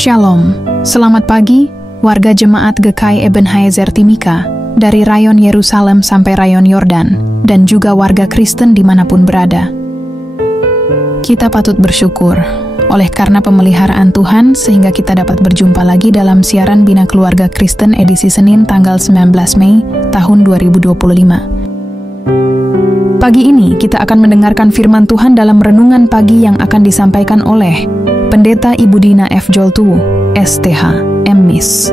Shalom, selamat pagi, warga jemaat GKI Ebenezer Timika, dari rayon Yerusalem sampai rayon Yordan, dan juga warga Kristen dimanapun berada. Kita patut bersyukur, oleh karena pemeliharaan Tuhan sehingga kita dapat berjumpa lagi dalam siaran Bina Keluarga Kristen edisi Senin tanggal 19 Mei tahun 2025. Pagi ini kita akan mendengarkan firman Tuhan dalam renungan pagi yang akan disampaikan oleh Pendeta Ibu Dina F. Joltu, STH, MMis.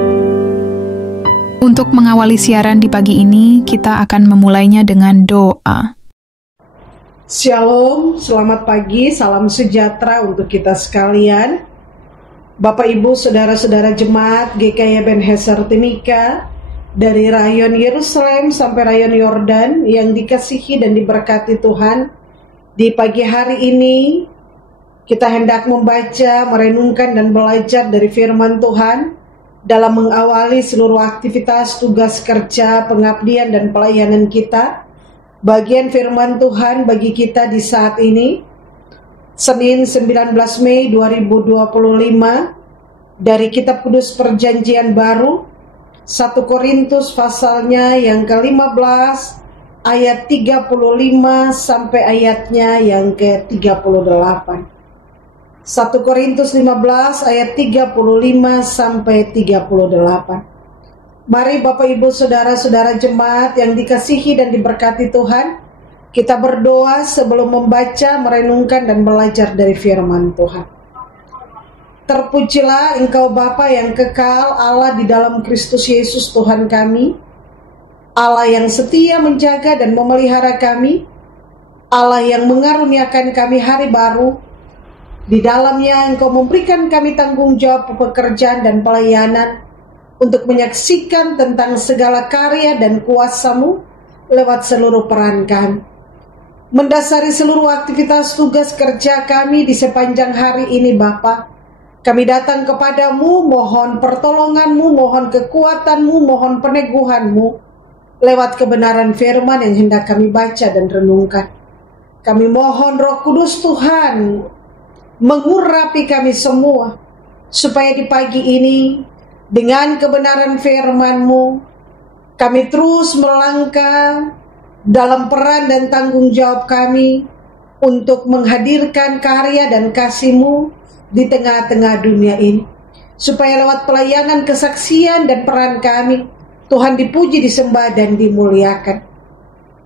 Untuk mengawali siaran di pagi ini, kita akan memulainya dengan doa. Shalom, selamat pagi, salam sejahtera untuk kita sekalian. Bapak Ibu, saudara-saudara jemaat GKI Ebenezer Timika, dari rayon Yerusalem sampai rayon Yordan yang dikasihi dan diberkati Tuhan. Di pagi hari ini kita hendak membaca, merenungkan dan belajar dari firman Tuhan dalam mengawali seluruh aktivitas, tugas kerja, pengabdian dan pelayanan kita. Bagian firman Tuhan bagi kita di saat ini Senin 19 Mei 2025 dari Kitab Kudus Perjanjian Baru 1 Korintus pasalnya yang ke-15 ayat 35 sampai ayatnya yang ke-38. 1 Korintus 15 ayat 35 sampai 38. Mari Bapak Ibu saudara-saudara jemaat yang dikasihi dan diberkati Tuhan, kita berdoa sebelum membaca, merenungkan dan belajar dari firman Tuhan. Terpujilah Engkau Bapa yang kekal, Allah di dalam Kristus Yesus Tuhan kami, Allah yang setia menjaga dan memelihara kami, Allah yang mengaruniakan kami hari baru. Di dalamnya Engkau memberikan kami tanggung jawab pekerjaan dan pelayanan untuk menyaksikan tentang segala karya dan kuasa-Mu lewat seluruh peran kami. Mendasari seluruh aktivitas tugas kerja kami di sepanjang hari ini Bapa, kami datang kepadamu, mohon pertolongan-Mu, mohon kekuatan-Mu, mohon peneguhan-Mu lewat kebenaran firman yang hendak kami baca dan renungkan. Kami mohon Roh Kudus Tuhan mengurapi kami semua, supaya di pagi ini dengan kebenaran firman-Mu kami terus melangkah dalam peran dan tanggung jawab kami untuk menghadirkan karya dan kasih-Mu di tengah-tengah dunia ini, supaya lewat pelayanan, kesaksian dan peran kami Tuhan dipuji, disembah dan dimuliakan.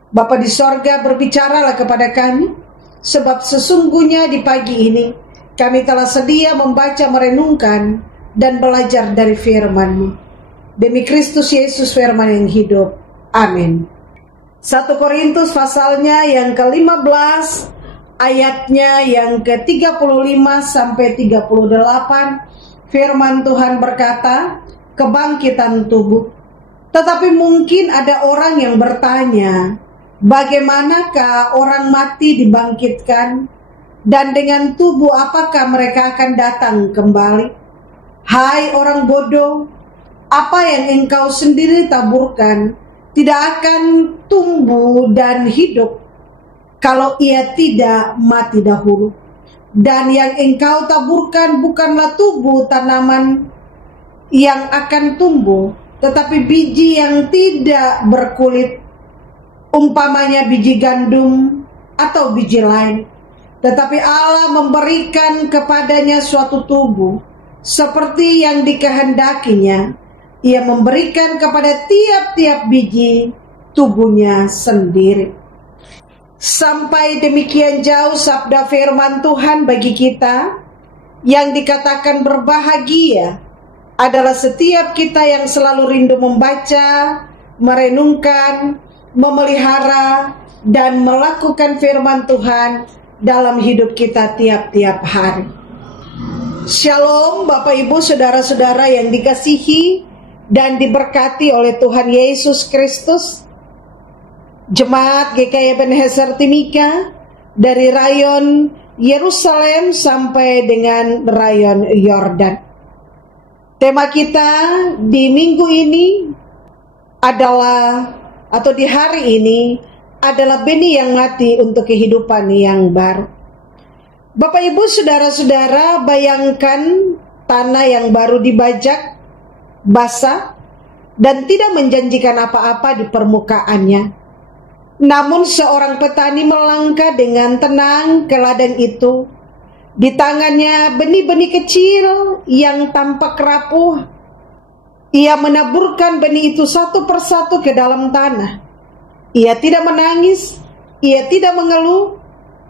Bapa di sorga, berbicaralah kepada kami, sebab sesungguhnya di pagi ini kami telah sedia membaca, merenungkan dan belajar dari firman-Mu. Demi Kristus Yesus firman yang hidup. Amin. 1 Korintus pasalnya yang ke-15 ayatnya yang ke-35 sampai 38. Firman Tuhan berkata, kebangkitan tubuh. Tetapi mungkin ada orang yang bertanya, bagaimanakah orang mati dibangkitkan? Dan dengan tubuh apakah mereka akan datang kembali? Hai orang bodoh, apa yang engkau sendiri taburkan tidak akan tumbuh dan hidup kalau ia tidak mati dahulu. Dan yang engkau taburkan bukanlah tubuh tanaman yang akan tumbuh, tetapi biji yang tidak berkulit, umpamanya biji gandum atau biji lain. Tetapi Allah memberikan kepadanya suatu tubuh seperti yang dikehendakinya. Ia memberikan kepada tiap-tiap biji tubuhnya sendiri. Sampai demikian jauh sabda firman Tuhan bagi kita, yang dikatakan berbahagia adalah setiap kita yang selalu rindu membaca, merenungkan, memelihara, dan melakukan firman Tuhan dalam hidup kita tiap-tiap hari. Shalom Bapak Ibu saudara-saudara yang dikasihi dan diberkati oleh Tuhan Yesus Kristus. Jemaat GKI Ebenezer Timika dari rayon Yerusalem sampai dengan rayon Yordan. Tema kita di minggu ini adalah, atau di hari ini adalah benih yang mati untuk kehidupan yang baru. Bapak Ibu saudara-saudara, bayangkan tanah yang baru dibajak, basah, dan tidak menjanjikan apa-apa di permukaannya. Namun seorang petani melangkah dengan tenang ke ladang itu. Di tangannya benih-benih kecil yang tampak rapuh. Ia menaburkan benih itu satu persatu ke dalam tanah. Ia tidak menangis, ia tidak mengeluh,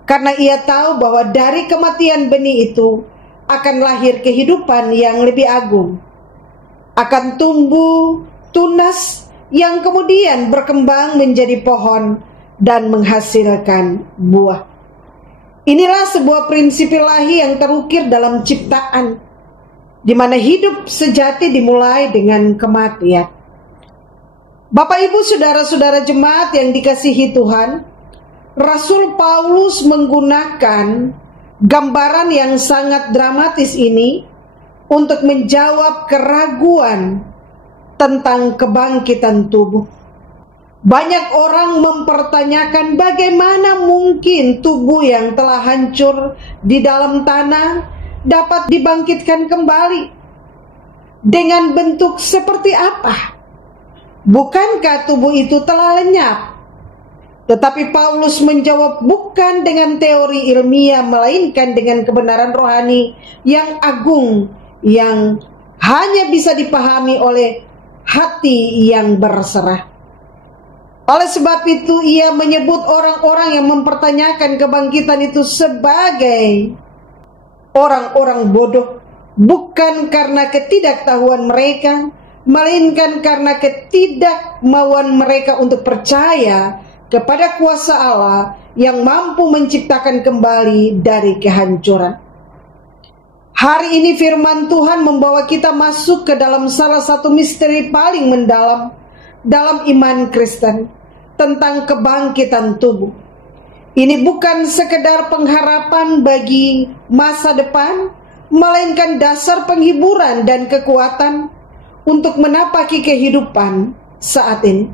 karena ia tahu bahwa dari kematian benih itu akan lahir kehidupan yang lebih agung. Akan tumbuh, tunas, yang kemudian berkembang menjadi pohon dan menghasilkan buah. Inilah sebuah prinsip ilahi yang terukir dalam ciptaan, di mana hidup sejati dimulai dengan kematian. Bapak, Ibu, saudara-saudara jemaat yang dikasihi Tuhan, Rasul Paulus menggunakan gambaran yang sangat dramatis ini untuk menjawab keraguan tentang kebangkitan tubuh. Banyak orang mempertanyakan bagaimana mungkin tubuh yang telah hancur di dalam tanah dapat dibangkitkan kembali. Dengan bentuk seperti apa? Bukankah tubuh itu telah lenyap? Tetapi Paulus menjawab bukan dengan teori ilmiah, melainkan dengan kebenaran rohani yang agung, yang hanya bisa dipahami oleh hati yang berserah. Oleh sebab itu ia menyebut orang-orang yang mempertanyakan kebangkitan itu sebagai orang-orang bodoh, bukan karena ketidaktahuan mereka, melainkan karena ketidakmauan mereka untuk percaya kepada kuasa Allah yang mampu menciptakan kembali dari kehancuran. Hari ini firman Tuhan membawa kita masuk ke dalam salah satu misteri paling mendalam dalam iman Kristen, tentang kebangkitan tubuh. Ini bukan sekedar pengharapan bagi masa depan, melainkan dasar penghiburan dan kekuatan untuk menapaki kehidupan saat ini.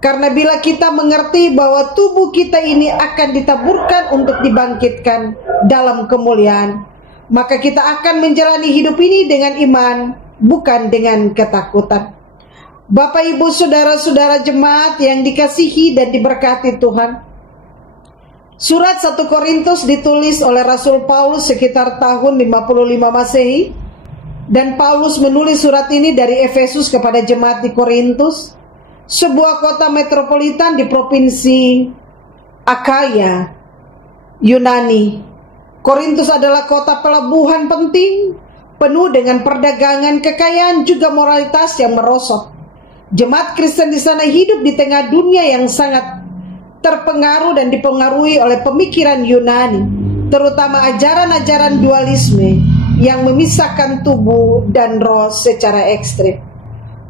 Karena bila kita mengerti bahwa tubuh kita ini akan ditaburkan untuk dibangkitkan dalam kemuliaan, maka kita akan menjalani hidup ini dengan iman, bukan dengan ketakutan. Bapak, Ibu, saudara-saudara jemaat yang dikasihi dan diberkati Tuhan, surat 1 Korintus ditulis oleh Rasul Paulus sekitar tahun 55 Masehi, dan Paulus menulis surat ini dari Efesus kepada jemaat di Korintus, sebuah kota metropolitan di provinsi Akaya, Yunani. Korintus adalah kota pelabuhan penting, penuh dengan perdagangan, kekayaan, juga moralitas yang merosot. Jemaat Kristen di sana hidup di tengah dunia yang sangat terpengaruh dan dipengaruhi oleh pemikiran Yunani, terutama ajaran-ajaran dualisme yang memisahkan tubuh dan roh secara ekstrim.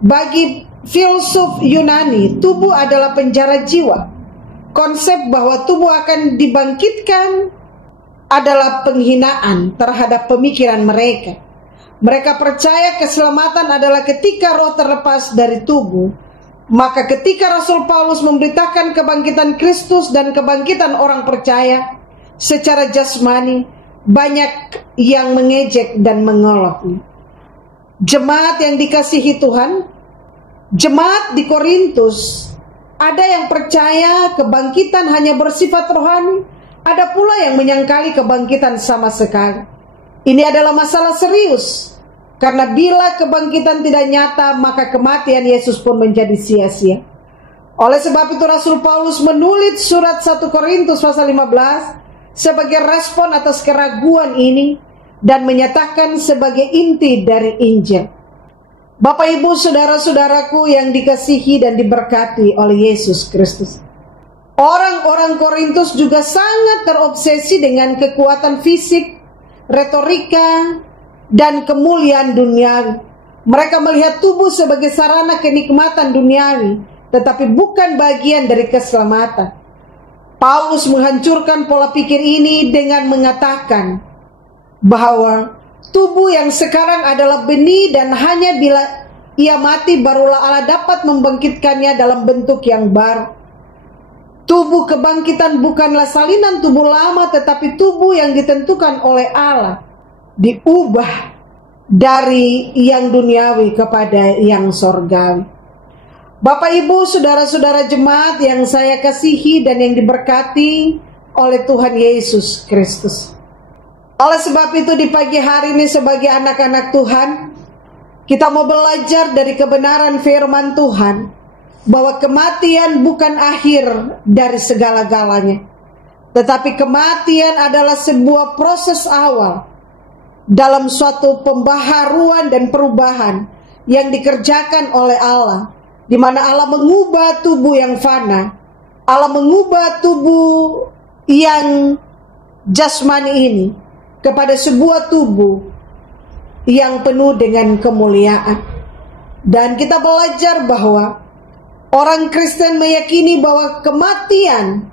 Bagi filsuf Yunani, tubuh adalah penjara jiwa. Konsep bahwa tubuh akan dibangkitkan adalah penghinaan terhadap pemikiran mereka. Mereka percaya keselamatan adalah ketika roh terlepas dari tubuh. Maka ketika Rasul Paulus memberitakan kebangkitan Kristus dan kebangkitan orang percaya secara jasmani, banyak yang mengejek dan mengoloknya. Jemaat yang dikasihi Tuhan, jemaat di Korintus, ada yang percaya kebangkitan hanya bersifat rohani, ada pula yang menyangkali kebangkitan sama sekali. Ini adalah masalah serius, karena bila kebangkitan tidak nyata, maka kematian Yesus pun menjadi sia-sia. Oleh sebab itu Rasul Paulus menulis surat 1 Korintus pasal 15 sebagai respon atas keraguan ini dan menyatakan sebagai inti dari Injil. Bapak, Ibu, saudara-saudaraku yang dikasihi dan diberkati oleh Yesus Kristus, orang-orang Korintus juga sangat terobsesi dengan kekuatan fisik, retorika, dan kemuliaan duniawi. Mereka melihat tubuh sebagai sarana kenikmatan duniawi, tetapi bukan bagian dari keselamatan. Paulus menghancurkan pola pikir ini dengan mengatakan bahwa tubuh yang sekarang adalah benih dan hanya bila ia mati barulah Allah dapat membangkitkannya dalam bentuk yang baru. Tubuh kebangkitan bukanlah salinan tubuh lama, tetapi tubuh yang ditentukan oleh Allah, diubah dari yang duniawi kepada yang sorgawi. Bapak Ibu, saudara-saudara jemaat yang saya kasihi dan yang diberkati oleh Tuhan Yesus Kristus. Oleh sebab itu di pagi hari ini sebagai anak-anak Tuhan, kita mau belajar dari kebenaran firman Tuhan, bahwa kematian bukan akhir dari segala-galanya, tetapi kematian adalah sebuah proses awal dalam suatu pembaharuan dan perubahan yang dikerjakan oleh Allah, di mana Allah mengubah tubuh yang fana, Allah mengubah tubuh yang jasmani ini kepada sebuah tubuh yang penuh dengan kemuliaan. Dan kita belajar bahwa orang Kristen meyakini bahwa kematian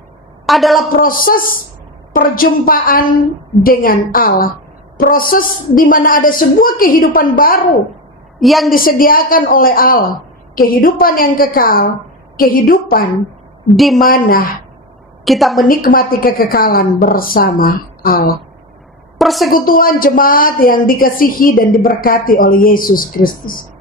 adalah proses perjumpaan dengan Allah, proses di mana ada sebuah kehidupan baru yang disediakan oleh Allah, kehidupan yang kekal, kehidupan di mana kita menikmati kekekalan bersama Allah. Persekutuan jemaat yang dikasihi dan diberkati oleh Yesus Kristus.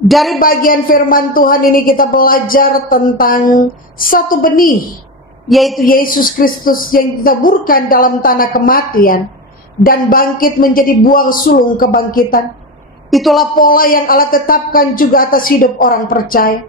Dari bagian firman Tuhan ini kita belajar tentang satu benih, yaitu Yesus Kristus yang ditaburkan dalam tanah kematian dan bangkit menjadi buah sulung kebangkitan. Itulah pola yang Allah tetapkan juga atas hidup orang percaya.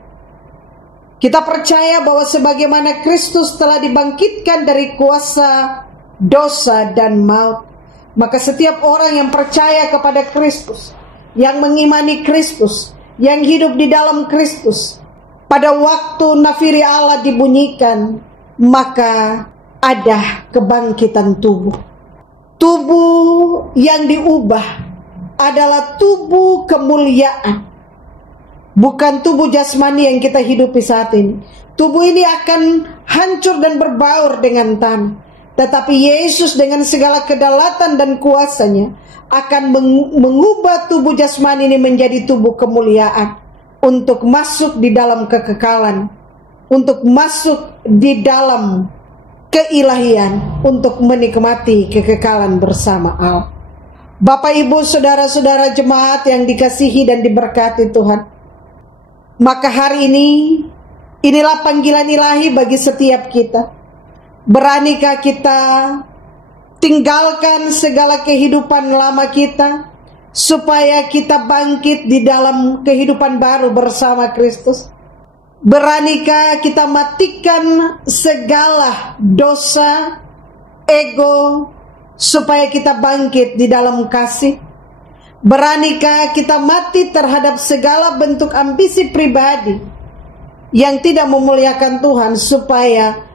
Kita percaya bahwa sebagaimana Kristus telah dibangkitkan dari kuasa dosa dan maut, maka setiap orang yang percaya kepada Kristus, yang mengimani Kristus, yang hidup di dalam Kristus, pada waktu nafiri Allah dibunyikan, maka ada kebangkitan tubuh. Tubuh yang diubah adalah tubuh kemuliaan, bukan tubuh jasmani yang kita hidupi saat ini. Tubuh ini akan hancur dan berbaur dengan tanah, tetapi Yesus dengan segala kedaulatan dan kuasanya akan mengubah tubuh jasmani ini menjadi tubuh kemuliaan, untuk masuk di dalam kekekalan, untuk masuk di dalam keilahian, untuk menikmati kekekalan bersama Allah. Bapak Ibu saudara-saudara jemaat yang dikasihi dan diberkati Tuhan, maka hari ini inilah panggilan ilahi bagi setiap kita. Beranikah kita tinggalkan segala kehidupan lama kita, supaya kita bangkit di dalam kehidupan baru bersama Kristus? Beranikah kita matikan segala dosa, ego, supaya kita bangkit di dalam kasih? Beranikah kita mati terhadap segala bentuk ambisi pribadi yang tidak memuliakan Tuhan, supaya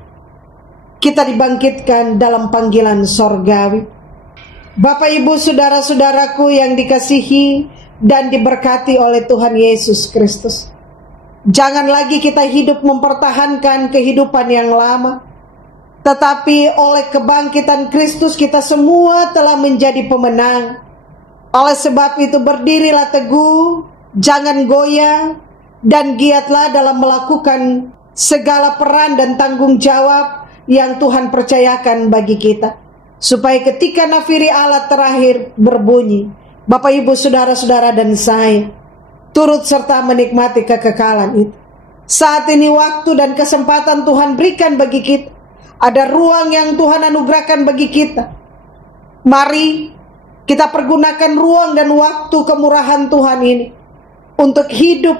kita dibangkitkan dalam panggilan sorgawi? Bapak Ibu saudara-saudaraku yang dikasihi dan diberkati oleh Tuhan Yesus Kristus, jangan lagi kita hidup mempertahankan kehidupan yang lama, tetapi oleh kebangkitan Kristus kita semua telah menjadi pemenang. Oleh sebab itu berdirilah teguh, jangan goyah, dan giatlah dalam melakukan segala peran dan tanggung jawab yang Tuhan percayakan bagi kita, supaya ketika nafiri Allah terakhir berbunyi, Bapak Ibu saudara-saudara dan saya turut serta menikmati kekekalan itu. Saat ini waktu dan kesempatan Tuhan berikan bagi kita, ada ruang yang Tuhan anugerahkan bagi kita. Mari kita pergunakan ruang dan waktu kemurahan Tuhan ini untuk hidup,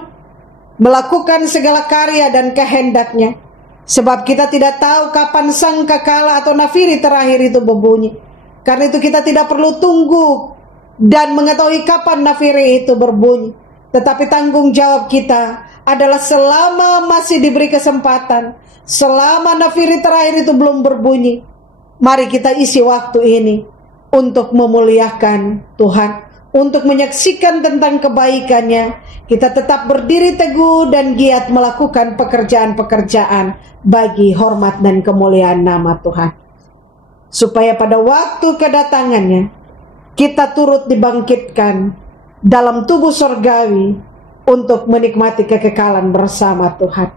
melakukan segala karya dan kehendaknya. Sebab kita tidak tahu kapan sangkakala atau nafiri terakhir itu berbunyi. Karena itu kita tidak perlu tunggu dan mengetahui kapan nafiri itu berbunyi. Tetapi tanggung jawab kita adalah selama masih diberi kesempatan, selama nafiri terakhir itu belum berbunyi, mari kita isi waktu ini untuk memuliakan Tuhan, untuk menyaksikan tentang kebaikannya. Kita tetap berdiri teguh dan giat melakukan pekerjaan-pekerjaan bagi hormat dan kemuliaan nama Tuhan, supaya pada waktu kedatangannya kita turut dibangkitkan dalam tubuh sorgawi untuk menikmati kekekalan bersama Tuhan.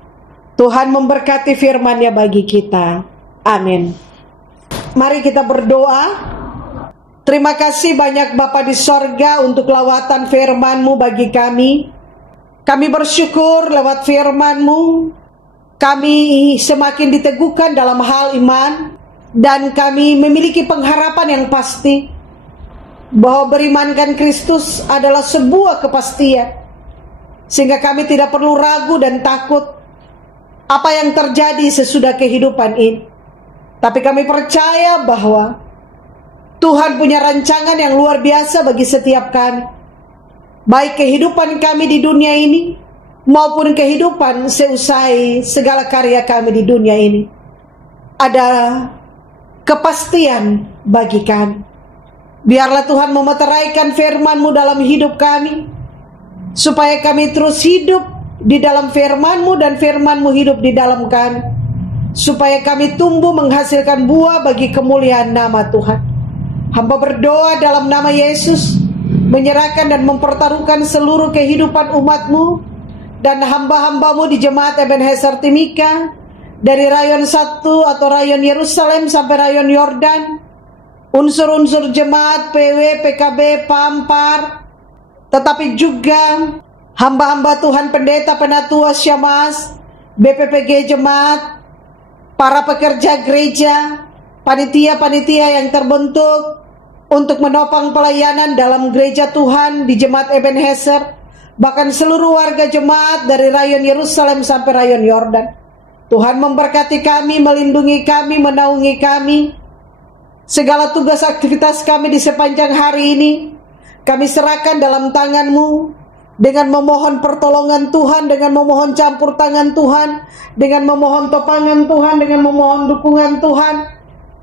Tuhan memberkati firman-Nya bagi kita. Amin. Mari kita berdoa. Terima kasih banyak Bapa di sorga untuk lawatan firman-Mu bagi kami. Kami bersyukur lewat firman-Mu, kami semakin diteguhkan dalam hal iman, dan kami memiliki pengharapan yang pasti bahwa berimankan Kristus adalah sebuah kepastian, sehingga kami tidak perlu ragu dan takut apa yang terjadi sesudah kehidupan ini. Tapi kami percaya bahwa Tuhan punya rancangan yang luar biasa bagi setiap kami, baik kehidupan kami di dunia ini maupun kehidupan seusai segala karya kami di dunia ini. Ada kepastian bagi kami. Biarlah Tuhan memeteraikan firman-Mu dalam hidup kami, supaya kami terus hidup di dalam firman-Mu dan firman-Mu hidup di dalam kami, supaya kami tumbuh menghasilkan buah bagi kemuliaan nama Tuhan. Hamba berdoa dalam nama Yesus, menyerahkan dan mempertaruhkan seluruh kehidupan umat-Mu dan hamba-hamba-Mu di Jemaat Ebenezer Timika, dari rayon 1 atau rayon Yerusalem sampai rayon Yordan, unsur-unsur jemaat PW, PKB, Pampar, tetapi juga hamba-hamba Tuhan, pendeta, penatua, syamaz, BPPG jemaat, para pekerja gereja, panitia-panitia yang terbentuk untuk menopang pelayanan dalam gereja Tuhan di Jemaat Ebenezer, bahkan seluruh warga jemaat dari rayon Yerusalem sampai rayon Yordan. Tuhan memberkati kami, melindungi kami, menaungi kami. Segala tugas aktivitas kami di sepanjang hari ini kami serahkan dalam tangan-Mu, dengan memohon pertolongan Tuhan, dengan memohon campur tangan Tuhan, dengan memohon topangan Tuhan, dengan memohon dukungan Tuhan.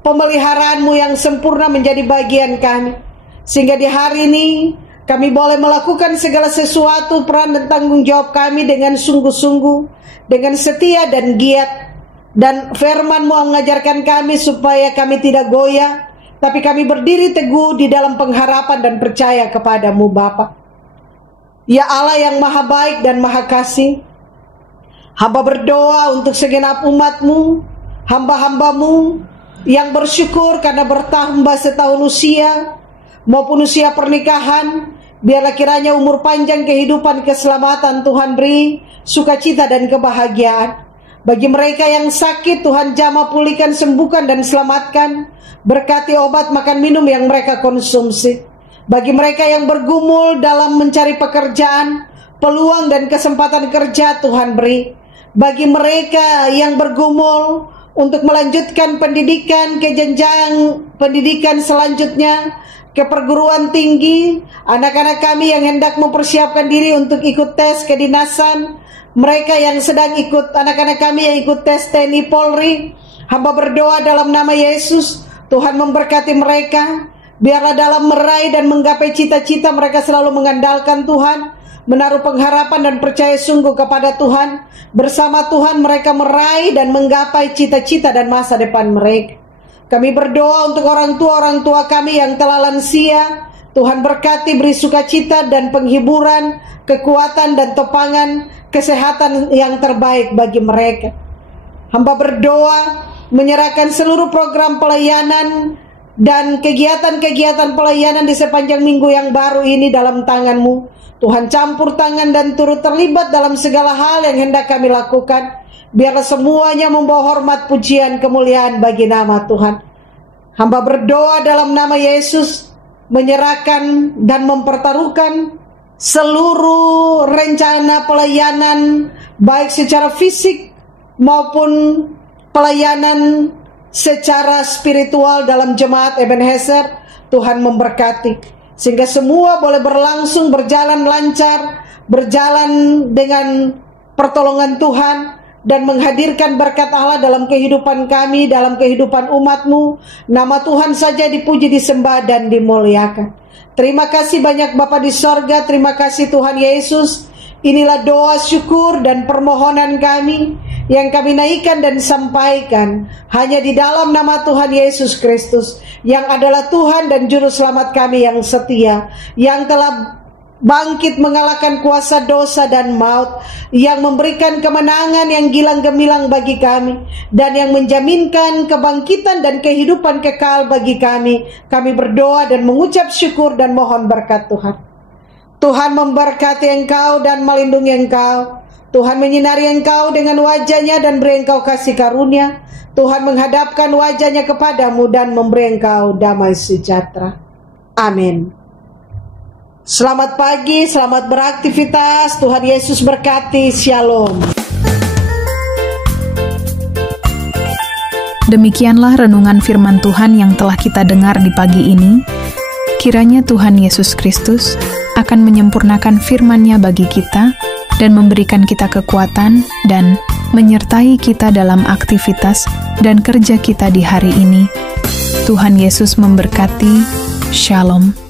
Pemeliharaanmu yang sempurna menjadi bagian kami, sehingga di hari ini kami boleh melakukan segala sesuatu, peran dan tanggung jawab kami dengan sungguh-sungguh, dengan setia dan giat. Dan firman-Mu mengajarkan kami supaya kami tidak goyah, tapi kami berdiri teguh di dalam pengharapan dan percaya kepada-Mu Bapa. Ya Allah yang maha baik dan maha kasih, hamba berdoa untuk segenap umat-Mu, hamba-hamba-Mu yang bersyukur karena bertambah setahun usia maupun usia pernikahan. Biarlah kiranya umur panjang, kehidupan, keselamatan Tuhan beri, sukacita dan kebahagiaan. Bagi mereka yang sakit, Tuhan jamah pulihkan, sembuhkan dan selamatkan. Berkati obat, makan, minum yang mereka konsumsi. Bagi mereka yang bergumul dalam mencari pekerjaan, peluang dan kesempatan kerja Tuhan beri. Bagi mereka yang bergumul untuk melanjutkan pendidikan ke jenjang pendidikan selanjutnya, ke perguruan tinggi, anak-anak kami yang hendak mempersiapkan diri untuk ikut tes kedinasan, mereka yang sedang ikut, anak-anak kami yang ikut tes TNI Polri, hamba berdoa dalam nama Yesus, Tuhan memberkati mereka. Biarlah dalam meraih dan menggapai cita-cita mereka selalu mengandalkan Tuhan, menaruh pengharapan dan percaya sungguh kepada Tuhan. Bersama Tuhan mereka meraih dan menggapai cita-cita dan masa depan mereka. Kami berdoa untuk orang tua kami yang telah lansia. Tuhan berkati, beri sukacita dan penghiburan, kekuatan dan topangan, kesehatan yang terbaik bagi mereka. Hamba berdoa menyerahkan seluruh program pelayanan dan kegiatan-kegiatan pelayanan di sepanjang minggu yang baru ini dalam tangan-Mu. Tuhan campur tangan dan turut terlibat dalam segala hal yang hendak kami lakukan. Biarlah semuanya membawa hormat, pujian, kemuliaan bagi nama Tuhan. Hamba berdoa dalam nama Yesus, menyerahkan dan mempertaruhkan seluruh rencana pelayanan, baik secara fisik maupun pelayanan secara spiritual dalam Jemaat Ebenezer. Tuhan memberkati, sehingga semua boleh berlangsung, berjalan lancar, berjalan dengan pertolongan Tuhan, dan menghadirkan berkat Allah dalam kehidupan kami, dalam kehidupan umat-Mu. Nama Tuhan saja dipuji, disembah, dan dimuliakan. Terima kasih banyak Bapa di sorga, terima kasih Tuhan Yesus. Inilah doa, syukur, dan permohonan kami yang kami naikkan dan sampaikan hanya di dalam nama Tuhan Yesus Kristus, yang adalah Tuhan dan Juru Selamat kami yang setia, yang telah bangkit mengalahkan kuasa dosa dan maut, yang memberikan kemenangan yang gilang gemilang bagi kami, dan yang menjaminkan kebangkitan dan kehidupan kekal bagi kami. Kami berdoa dan mengucap syukur dan mohon berkat Tuhan. Tuhan memberkati engkau dan melindungi engkau. Tuhan menyinari engkau dengan wajah-Nya dan beri engkau kasih karunia. Tuhan menghadapkan wajah-Nya kepadamu dan memberi engkau damai sejahtera. Amin. Selamat pagi, selamat beraktivitas. Tuhan Yesus berkati. Shalom. Demikianlah renungan firman Tuhan yang telah kita dengar di pagi ini. Kiranya Tuhan Yesus Kristus akan menyempurnakan firman-Nya bagi kita dan memberikan kita kekuatan dan menyertai kita dalam aktivitas dan kerja kita di hari ini. Tuhan Yesus memberkati. Shalom.